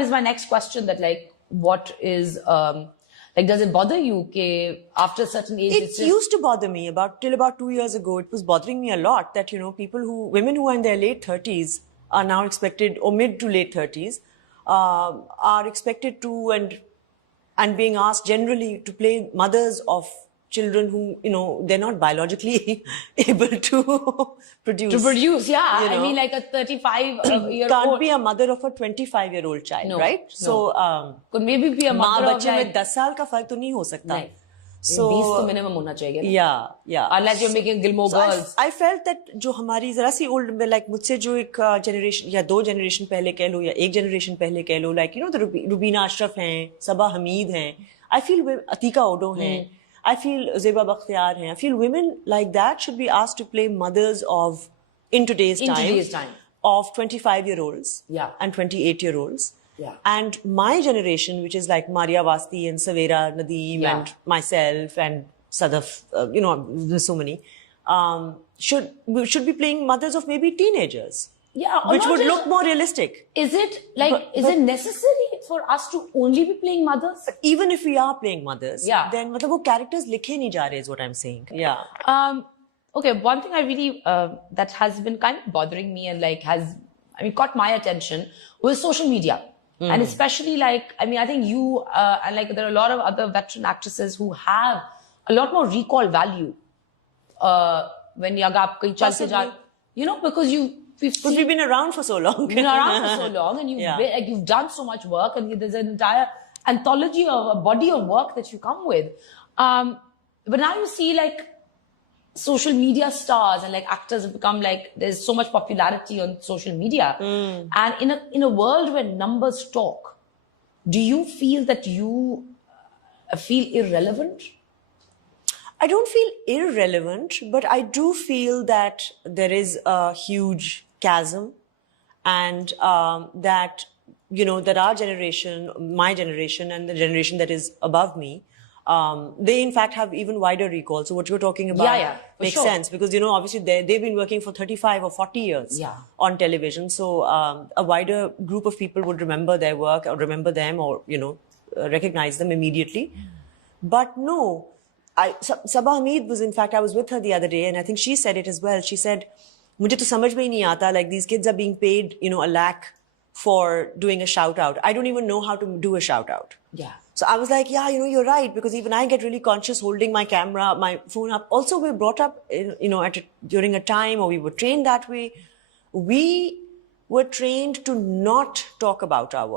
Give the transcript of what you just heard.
is my next question, that like, what is, like, does it bother you that after a certain age? It used to bother me till about 2 years ago. It was bothering me a lot that, women who are in their late 30s are now expected, or mid to late 30s, are expected to and being asked generally to play mothers of children who, they're not biologically able to produce. To produce, yeah. I mean, like a 35-year-old can't be a mother of a 25-year-old child, no, right? No. So, could maybe be a mother of में 10 साल का फर्क तो नहीं हो सकता. So 20 तो minimum होना चाहिए. Yeah. Unless you're making Gilmore Girls. I felt that जो हमारी जरा सी old, like मुझसे जो एक generation या 2 generation पहले कह लो या 1 generation पहले कह लो, like the Rubina Ashraf हैं, Sabah Hamid हैं, I feel Atika Odo हैं, I feel Zeba Bakhtiar हैं, I feel women like that should be asked to play mothers of in today's time of 25-year-olds and 28-year-olds. Yeah. And my generation, which is like Maria Vasti and Savera Nadeem and myself and Sadaf, there's so many, should be playing mothers of maybe teenagers. Yeah. Which would look more realistic. Is it like, is it necessary for us to only be playing mothers? But even if we are playing mothers, then wo characters likhe nahi ja rahe is what I'm saying. Yeah. Okay, one thing I really, that has been kind of bothering me and like caught my attention was social media. And especially like, I think you, and like there are a lot of other veteran actresses who have a lot more recall value, when because we've been around for so long. And you've done so much work, and there's an entire anthology of a body of work that you come with. But now you see like social media stars and like actors have become like, there's so much popularity on social media. And in a world where numbers talk, do you feel that you feel irrelevant? I don't feel irrelevant, but I do feel that there is a huge chasm, and that, that our generation, my generation and the generation that is above me, they in fact have even wider recall. So what you're talking about makes sense, because obviously they've been working for 35 or 40 years on television. So a wider group of people would remember their work or remember them or recognize them immediately. But no, Sabah Hamid was, in fact, I was with her the other day and I think she said it as well. She said, "Mujhe to samajh mein hi nahi aata, like these kids are being paid $1 lakh for doing a shout out. I don't even know how to do a shout out." Yeah. So I was like, yeah, you're right, because even I get really conscious holding my camera, my phone up. Also, we were brought up, during a time, or we were trained that way. We were trained to not talk about our work.